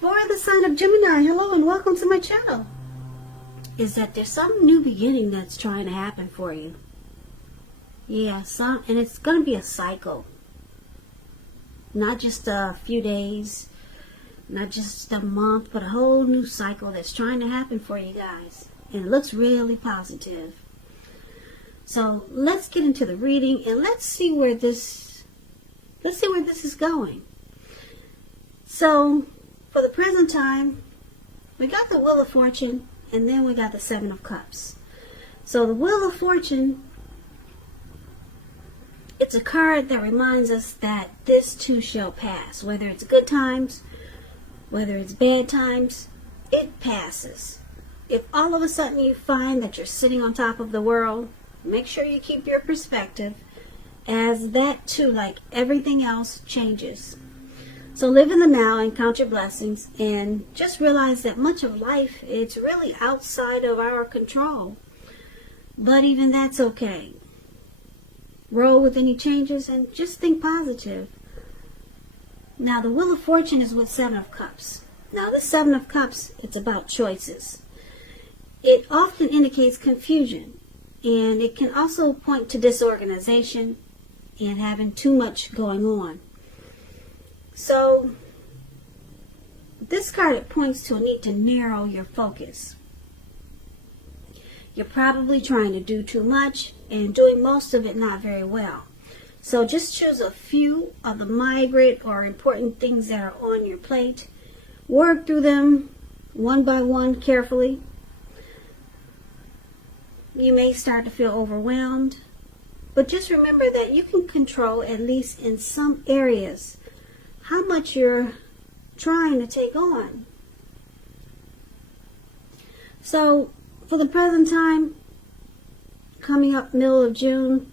For the sign of Gemini, hello and welcome to my channel. Is that there's some new beginning that's trying to happen for you. Yeah, and it's going to be a cycle. Not just a few days, not just a month, but a whole new cycle that's trying to happen for you guys. And it looks really positive. So let's get into the reading and let's see where this is going. So for the present time, we got the Wheel of Fortune and then we got the Seven of Cups. So the Wheel of Fortune, it's a card that reminds us that this too shall pass. Whether it's good times, whether it's bad times, it passes. If all of a sudden you find that you're sitting on top of the world, make sure you keep your perspective, as that too, like everything else, changes. So live in the now and count your blessings, and just realize that much of life, it's really outside of our control. But even that's okay. Roll with any changes and just think positive. Now the Wheel of Fortune is with Seven of Cups. Now this Seven of Cups, it's about choices. It often indicates confusion, and it can also point to disorganization and having too much going on. So this card, it points to a need to narrow your focus. You're probably trying to do too much and doing most of it not very well. So just choose a few of the migrate or important things that are on your plate. Work through them one by one carefully. You may start to feel overwhelmed, but just remember that you can control, at least in some areas, how much you're trying to take on. So for the present time, coming up middle of June,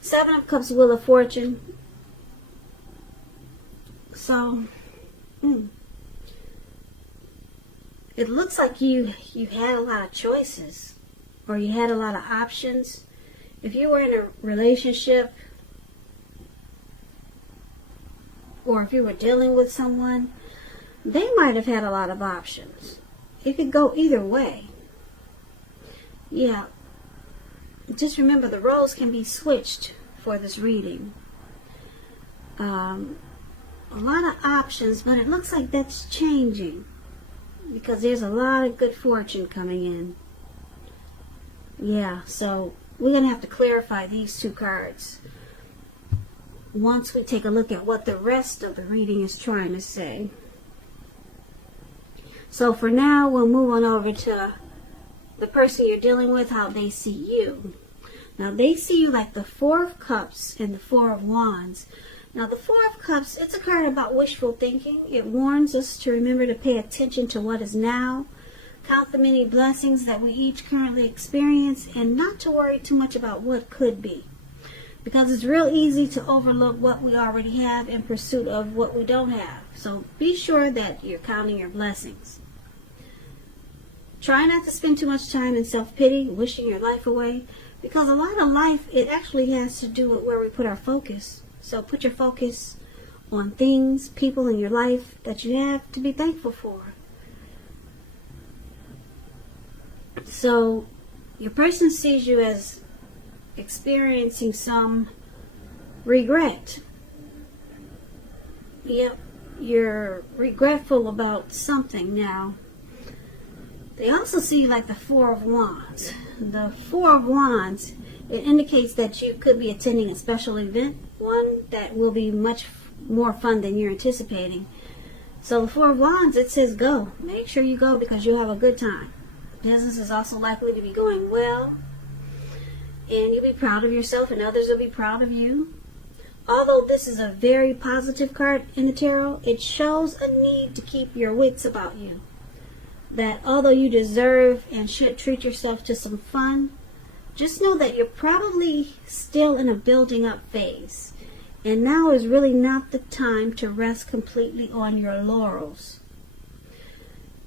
Seven of Cups, Wheel of Fortune. So it looks like you've had a lot of choices, or you had a lot of options. If you were in a relationship, or if you were dealing with someone, they might have had a lot of options. It could go either way. Yeah. Just remember, the roles can be switched for this reading. A lot of options, but it looks like that's changing, because there's a lot of good fortune coming in. Yeah, so we're going to have to clarify these two cards once we take a look at what the rest of the reading is trying to say. So for now, we'll move on over to the person you're dealing with, how they see you. Now they see you like the Four of Cups and the Four of Wands. Now the Four of Cups, it's a card about wishful thinking. It warns us to remember to pay attention to what is now, count the many blessings that we each currently experience, and not to worry too much about what could be. Because it's real easy to overlook what we already have in pursuit of what we don't have. So be sure that you're counting your blessings. Try not to spend too much time in self-pity, wishing your life away, because a lot of life, it actually has to do with where we put our focus. So put your focus on things, people in your life that you have to be thankful for. So your person sees you as experiencing some regret. Yep, you're regretful about something now. They also see like the Four of Wands. The Four of Wands, it indicates that you could be attending a special event, one that will be much more fun than you're anticipating. So the Four of Wands, it says go. Make sure you go, because you'll have a good time. Business is also likely to be going well, and you'll be proud of yourself and others will be proud of you. Although this is a very positive card in the tarot, it shows a need to keep your wits about you. That although you deserve and should treat yourself to some fun, just know that you're probably still in a building up phase. And now is really not the time to rest completely on your laurels.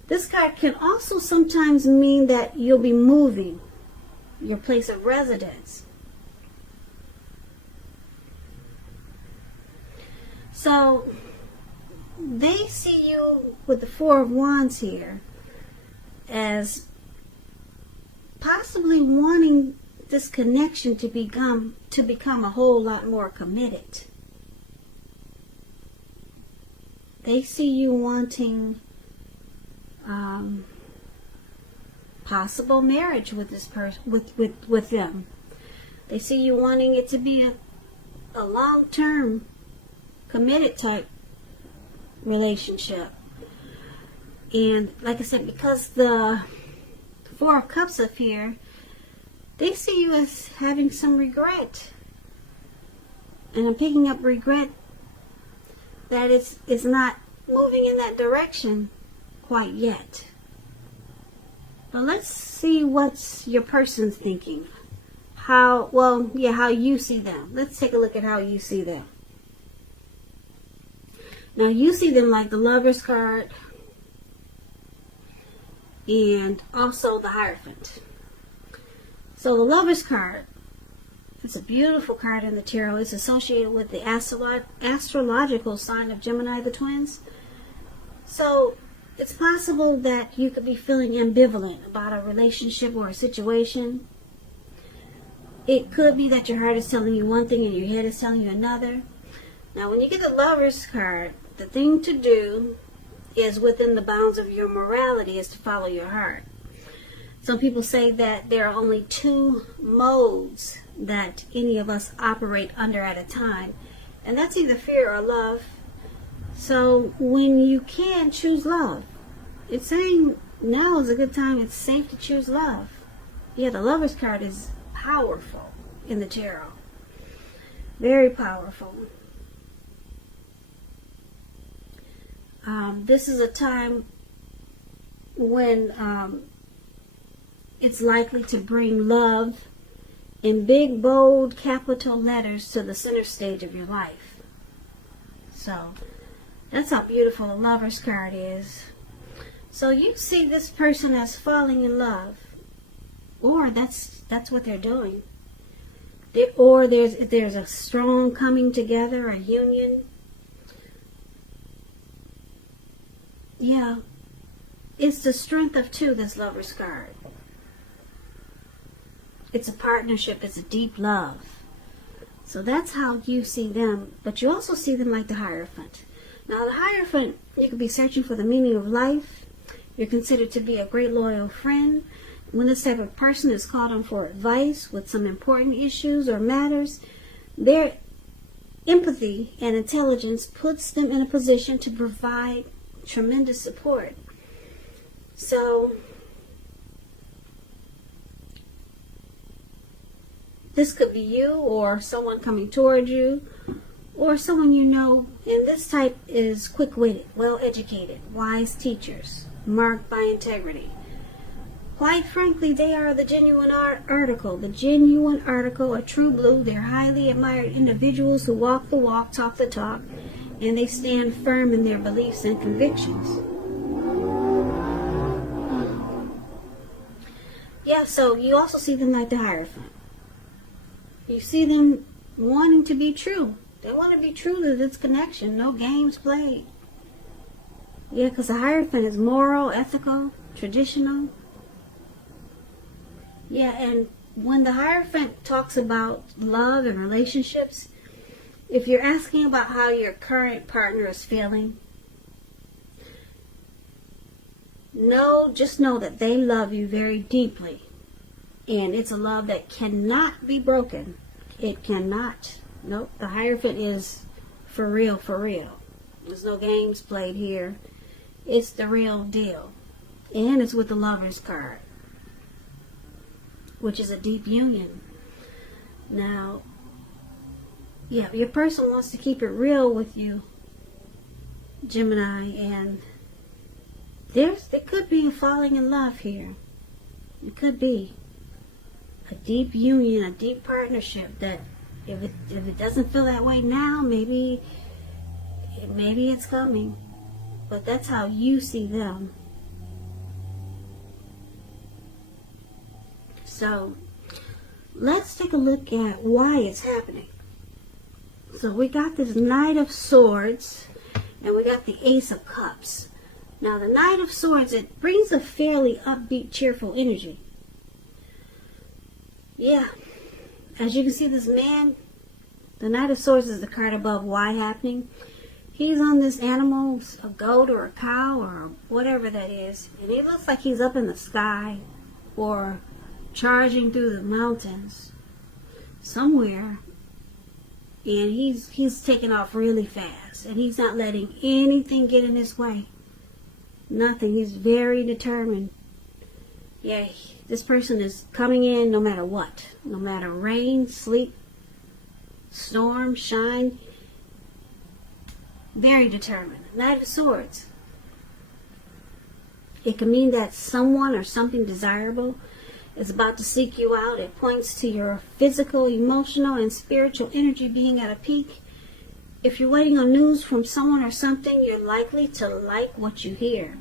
This card can also sometimes mean that you'll be moving your place of residence. So they see you with the Four of Wands here as possibly wanting this connection to become a whole lot more committed. They see you wanting possible marriage with this person, with them. They see you wanting it to be a long-term, committed type relationship. And like I said, because the Four of Cups up here, they see you as having some regret. And I'm picking up regret that it's not moving in that direction quite yet. But let's see what's your person's thinking. How you see them. Let's take a look at how you see them. Now you see them like the Lover's card and also the Hierophant. So the Lover's card, it's a beautiful card in the tarot. It's associated with the astrological sign of Gemini, the twins. So it's possible that you could be feeling ambivalent about a relationship or a situation. It could be that your heart is telling you one thing and your head is telling you another. Now, when you get the Lover's card, the thing to do is within the bounds of your morality is to follow your heart. Some people say that there are only two modes that any of us operate under at a time, and that's either fear or love. So when you can choose love, it's saying now is a good time, it's safe to choose love. Yeah, the Lover's card is powerful in the tarot. Very powerful. This is a time when it's likely to bring love in big, bold, capital letters to the center stage of your life. So that's how beautiful the Lover's card is. So you see this person as falling in love, or that's what they're doing. Or there's a strong coming together, a union. Yeah, it's the strength of two, this Lover's card. It's a partnership, it's a deep love. So that's how you see them, but you also see them like the Hierophant. Now the Hierophant, you could be searching for the meaning of life. You're considered to be a great loyal friend. When this type of person is called on for advice with some important issues or matters, their empathy and intelligence puts them in a position to provide tremendous support. So this could be you or someone coming toward you or someone you know, and this type is quick-witted, well-educated, wise teachers, marked by integrity. Quite frankly, they are the genuine article, a true blue. They're highly admired individuals who walk the walk, talk the talk, and they stand firm in their beliefs and convictions. Yeah, so you also see them like the Hierophant. You see them wanting to be true. They want to be true to this connection. No games played. Yeah, because the Hierophant is moral, ethical, traditional. Yeah, and when the Hierophant talks about love and relationships, if you're asking about how your current partner is feeling, just know that they love you very deeply. And it's a love that cannot be broken. It cannot. Nope, the Hierophant is for real, for real. There's no games played here. It's the real deal. And it's with the Lover's card, which is a deep union. Now, yeah, your person wants to keep it real with you, Gemini, and there could be a falling in love here. It could be a deep union, a deep partnership that if it doesn't feel that way now, maybe it's coming. But that's how you see them. So let's take a look at why it's happening. So we got this Knight of Swords, And we got the Ace of Cups. Now the Knight of Swords, it brings a fairly upbeat, cheerful energy. Yeah. As you can see, this man, the Knight of Swords is the card above why happening. He's on this animal, a goat or a cow or whatever that is. And he looks like he's up in the sky or charging through the mountains somewhere. And he's taking off really fast. And he's not letting anything get in his way. Nothing. He's very determined. Yeah, this person is coming in no matter what. No matter rain, sleet, storm, shine. Very determined. Knight of Swords. It can mean that someone or something desirable is about to seek you out. It points to your physical, emotional, and spiritual energy being at a peak. If you're waiting on news from someone or something, you're likely to like what you hear.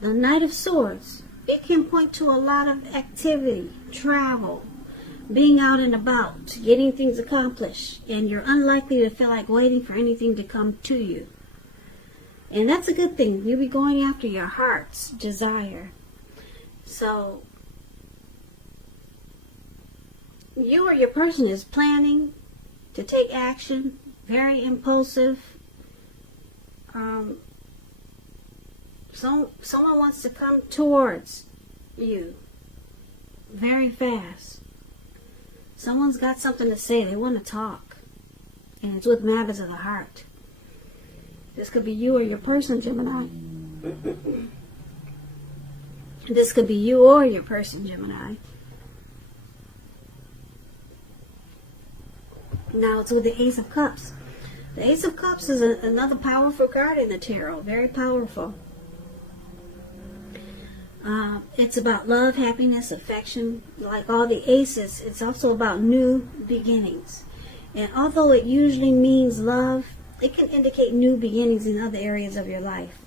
The Knight of Swords, it can point to a lot of activity, travel, being out and about, getting things accomplished, and you're unlikely to feel like waiting for anything to come to you. And that's a good thing. You'll be going after your heart's desire. So, you or your person is planning to take action, very impulsive. Someone wants to come towards you very fast. Someone's got something to say. They want to talk. And it's with matters of the heart. This could be you or your person, Gemini. This could be you or your person, Gemini. Now it's with the Ace of Cups. The Ace of Cups is another powerful card in the tarot. Very powerful. It's about love, happiness, affection. Like all the aces, it's also about new beginnings. And although it usually means love, it can indicate new beginnings in other areas of your life.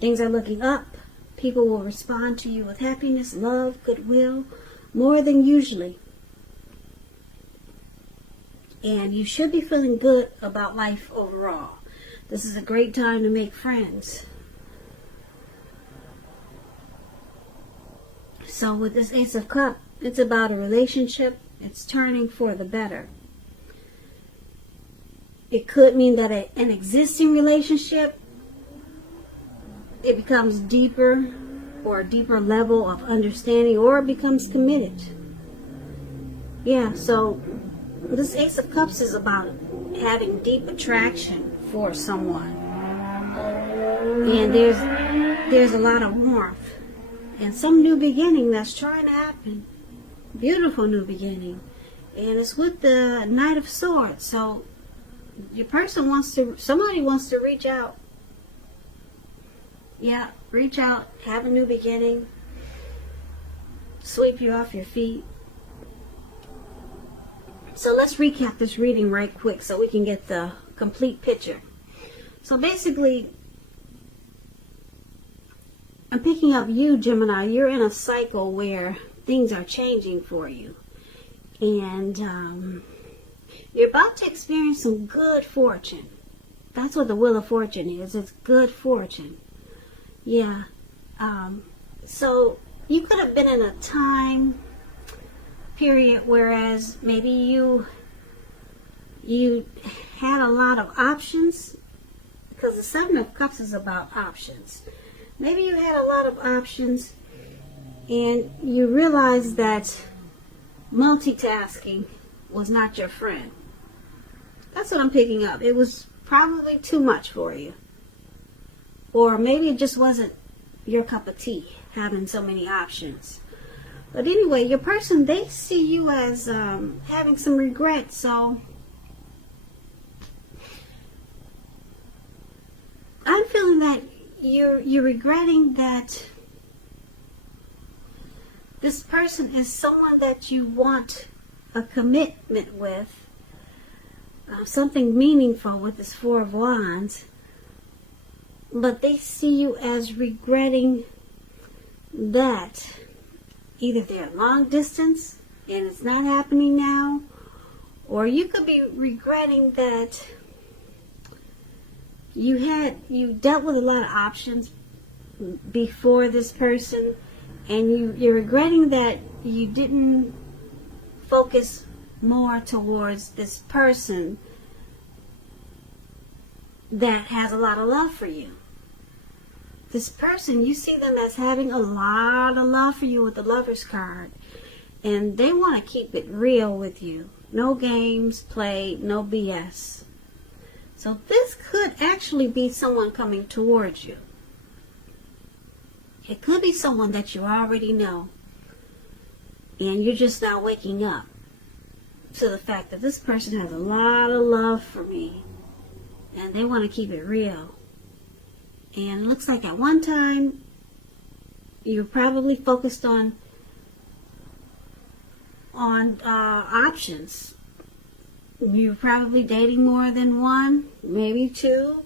Things are looking up. People will respond to you with happiness, love, goodwill, more than usually. And you should be feeling good about life overall. This is a great time to make friends. So with this Ace of Cups, it's about a relationship. It's turning for the better. It could mean that an existing relationship, it becomes deeper or a deeper level of understanding, or it becomes committed. Yeah, so this Ace of Cups is about having deep attraction for someone. And there's a lot of warmth. And some new beginning that's trying to happen. Beautiful new beginning. And it's with the Knight of Swords. So your person somebody wants to reach out. Yeah, reach out, have a new beginning. Sweep you off your feet. So let's recap this reading right quick so we can get the complete picture. So basically, I'm picking up you, Gemini. You're in a cycle where things are changing for you. And you're about to experience some good fortune. That's what the Wheel of Fortune is. It's good fortune. Yeah. So you could have been in a time period whereas maybe you had a lot of options, because the Seven of Cups is about options. Maybe you had a lot of options and you realized that multitasking was not your friend. That's what I'm picking up. It was probably too much for you. Or maybe it just wasn't your cup of tea, having so many options. But anyway, your person, they see you as having some regret. So I'm feeling that you're regretting that this person is someone that you want a commitment with, something meaningful with this Four of Wands, but they see you as regretting that either they're long distance and it's not happening now, or you could be regretting that you dealt with a lot of options before this person, and you're regretting that you didn't focus more towards this person that has a lot of love for you. This person, you see them as having a lot of love for you with the Lover's card, and they want to keep it real with you. No games played, no BS. So this could actually be someone coming towards you. It could be someone that you already know, and you're just now waking up to the fact that this person has a lot of love for me, and they want to keep it real. And it looks like at one time you're probably focused on options. You're probably dating more than one, maybe two,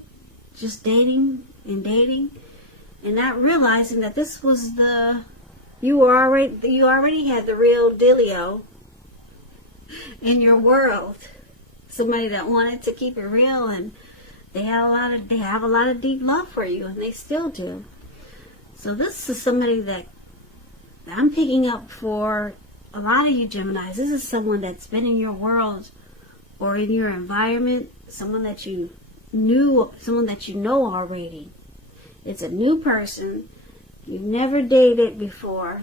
just dating, and not realizing that this was you already had the real dealio in your world. Somebody that wanted to keep it real, and they have a lot of deep love for you, and they still do. So this is somebody that I'm picking up for a lot of you Geminis. This is someone that's been in your world or in your environment, someone that you know already. It's a new person. You've never dated before,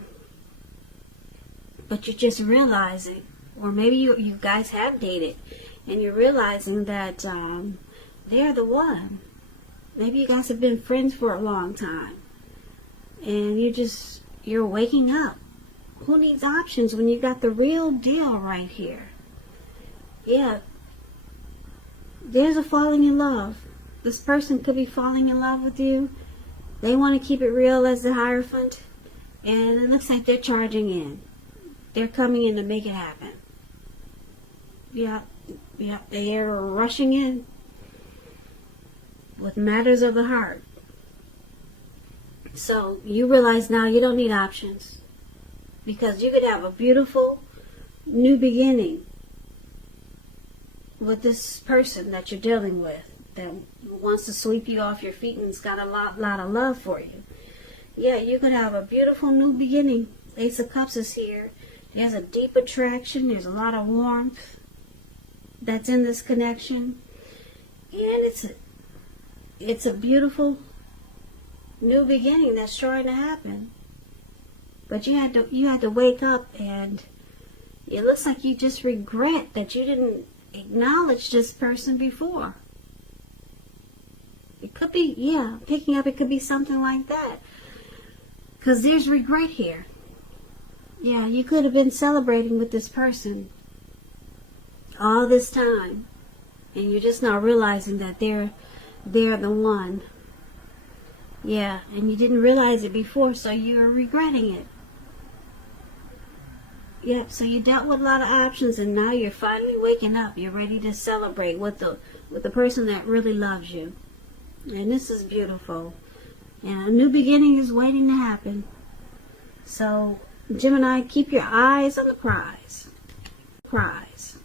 but you're just realizing, or maybe you guys have dated, and you're realizing that they're the one. Maybe you guys have been friends for a long time, and you're waking up. Who needs options when you got the real deal right here? Yeah, there's a falling in love. This person could be falling in love with you. They want to keep it real as the Hierophant, and it looks like they're charging in. They're coming in to make it happen. Yeah, they're rushing in with matters of the heart. So you realize now you don't need options, because you could have a beautiful new beginning with this person that you're dealing with, that wants to sweep you off your feet and has got a lot of love for you. Yeah, you could have a beautiful new beginning. Ace of Cups is here. There's a deep attraction. There's a lot of warmth that's in this connection, and it's a beautiful new beginning that's trying to happen. But you had to wake up, and it looks like you just regret that you didn't acknowledge this person before. It could be, picking up, it could be something like that, because there's regret here. Yeah, you could have been celebrating with this person all this time, and you're just now realizing that they're the one. Yeah, and you didn't realize it before, so you're regretting it. Yep, so you dealt with a lot of options, and now you're finally waking up. You're ready to celebrate with the person that really loves you. And this is beautiful. And a new beginning is waiting to happen. So, Gemini, keep your eyes on the prize. Prize.